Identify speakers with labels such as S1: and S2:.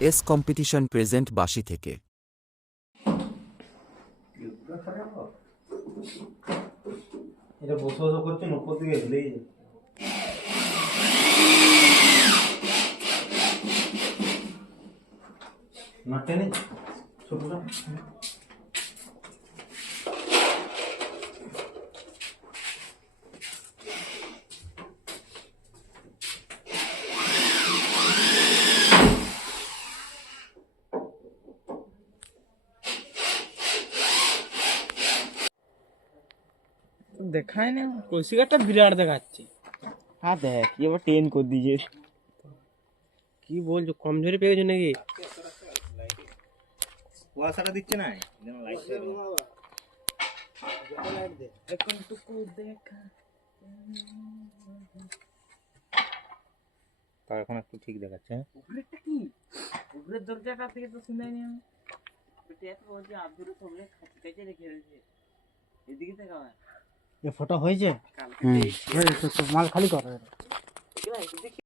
S1: S competition present বাসি থেকে।
S2: এটা বসে বসে করছেন উপর দিকে হেলেই না টেনে ছোটটা
S3: দেখায় না কৌশিকারটা বিরাট দেখাচ্ছে।
S4: হ্যাঁ দেখ এবার টেন করে দিয়েছে।
S3: কি বলছো কমজোরি পেয়েছো নাকি?
S2: কুয়াশাটা দিচ্ছে না তার এখন একটু ঠিক দেখাচ্ছে।
S3: উপরেরটা কি উপরের দরজাটা থেকে তো শুনে নি আমি এত বলছে আব্দুল সবলে খাঁচে রেখে দিয়েছে এদিকে থেকে আমার
S2: এ ফটো হয়েছে
S3: কালকে
S2: মাল খালি কর।